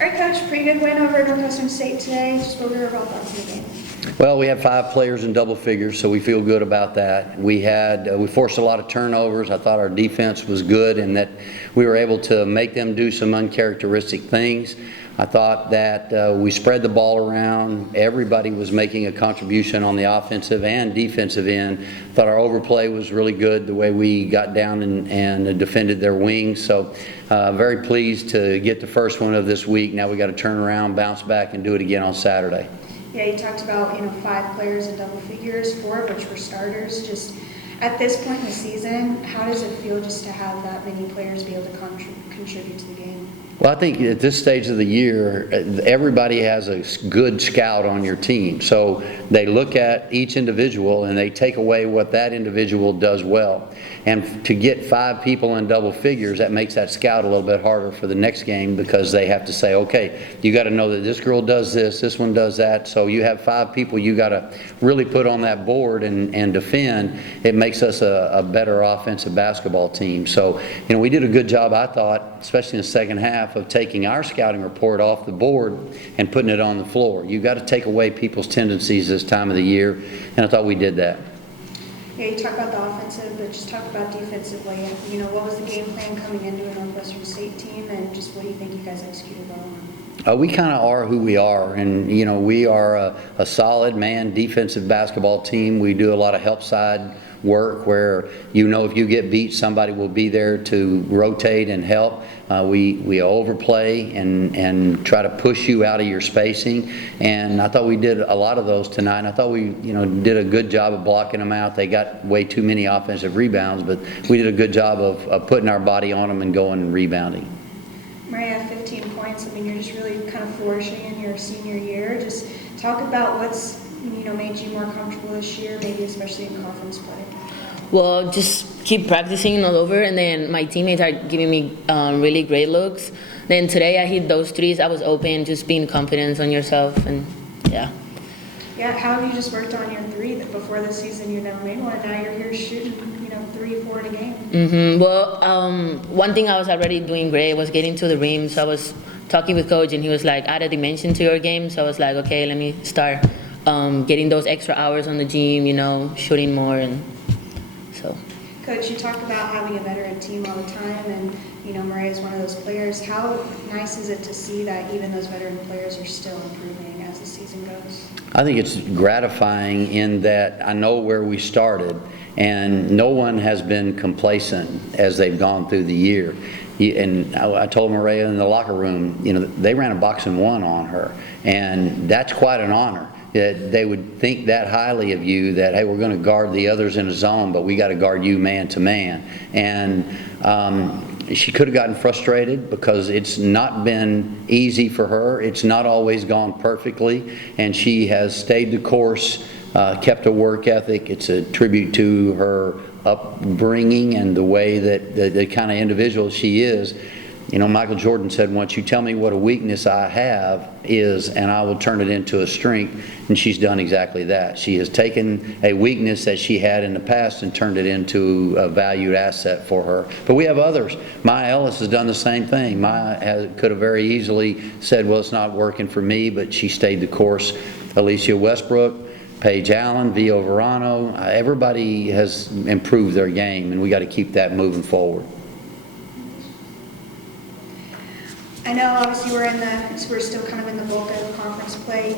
All right, Coach, pretty good win over Northwestern State today. Just what were your thoughts on the game? Well, we had 5 players in double figures, so we feel good about that. We forced a lot of turnovers. I thought our defense was good and that we were able to make them do some uncharacteristic things. I thought that we spread the ball around. Everybody was making a contribution on the offensive and defensive end. I thought our overplay was really good, the way we got down and defended their wings. So very pleased to get the first one of this week. Now we got to turn around, bounce back, and do it again on Saturday. Yeah, you talked about 5 players in double figures, 4 of which were starters. Just at this point in the season, how does it feel just to have that many players be able to contribute to the game? Well, I think at this stage of the year, everybody has a good scout on your team. So they look at each individual and they take away what that individual does well. And to get 5 people in double figures, that makes that scout a little bit harder for the next game, because they have to say, okay, you got to know that this girl does this one does that. So you have 5 people you got to really put on that board and defend. It makes us a better offensive basketball team. So, we did a good job, I thought, especially in the second half, of taking our scouting report off the board and putting it on the floor. You got to take away people's tendencies this time of the year, and I thought we did that. Yeah, you talk about the offensive, but just talk about defensively. What was the game plan coming into a Northwestern State team, and just what do you think you guys executed well on? We kind of are who we are, and we are a solid man defensive basketball team. We do a lot of help side work where if you get beat, somebody will be there to rotate and help. We overplay and try to push you out of your spacing, and I thought we did a lot of those tonight. And I thought we did a good job of blocking them out. They got way too many offensive rebounds, but we did a good job of putting our body on them and going and rebounding. Mireia, 15 points. You're just really kind of flourishing in your senior year. Just talk about what's made you more comfortable this year, maybe especially in conference play. Well, just keep practicing all over, and then my teammates are giving me really great looks. Then today I hit those threes. I was open, just being confident on yourself, and yeah. Yeah, how have you just worked on your three that before the season you never made one, and now you're here shooting 3, 4 a game? Well, one thing I was already doing great was getting to the rim. So I was talking with coach, and he was like, add a dimension to your game. So I was like, okay, let me start getting those extra hours on the gym, shooting more. And so. Coach, you talk about having a veteran team all the time, and Mireia is one of those players. How nice is it to see that even those veteran players are still improving as the season goes? I think it's gratifying in that I know where we started, and no one has been complacent as they've gone through the year. And I told Mireia in the locker room, they ran a boxing 1 on her, and that's quite an honor. That they would think that highly of you, that, hey, we're going to guard the others in a zone, but we got to guard you man to man. And she could have gotten frustrated because it's not been easy for her. It's not always gone perfectly, and she has stayed the course, kept a work ethic. It's a tribute to her upbringing and the way that the kind of individual she is. Michael Jordan said once, you tell me what a weakness I have is, and I will turn it into a strength, and she's done exactly that. She has taken a weakness that she had in the past and turned it into a valued asset for her. But we have others. Maya Ellis has done the same thing. Maya could have very easily said, well, it's not working for me, but she stayed the course. Alicia Westbrook, Paige Allen, Vio Verano, everybody has improved their game, and we got to keep that moving forward. I know obviously we're still kind of in the bulk of conference play.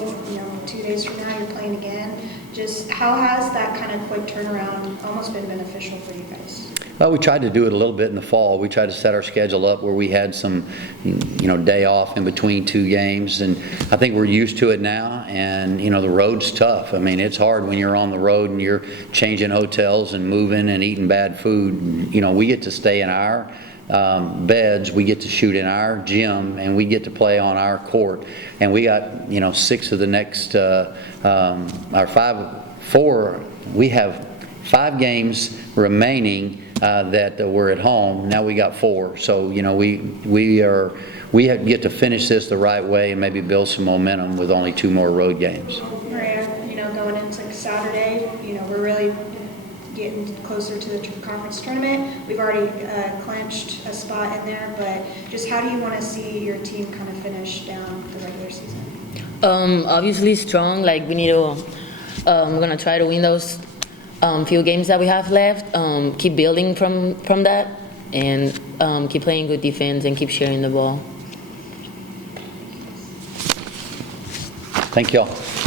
2 days from now you're playing again. Just how has that kind of quick turnaround almost been beneficial for you guys? Well, we tried to do it a little bit in the fall. We tried to set our schedule up where we had some, day off in between 2 games, and I think we're used to it now. And the road's tough. It's hard when you're on the road and you're changing hotels and moving and eating bad food. We get to stay in our beds, we get to shoot in our gym, and we get to play on our court. And we got 6 of the next we have 5 games remaining that we're at home. Now we got 4, so we get to finish this the right way and maybe build some momentum with only 2 more road games. Mireia, going into Saturday, we're really getting getting closer to the conference tournament. We've already clinched a spot in there, but just how do you want to see your team kind of finish down the regular season? Obviously strong, like we need to, we're gonna try to win those few games that we have left, keep building from that, and keep playing good defense and keep sharing the ball. Thank you all.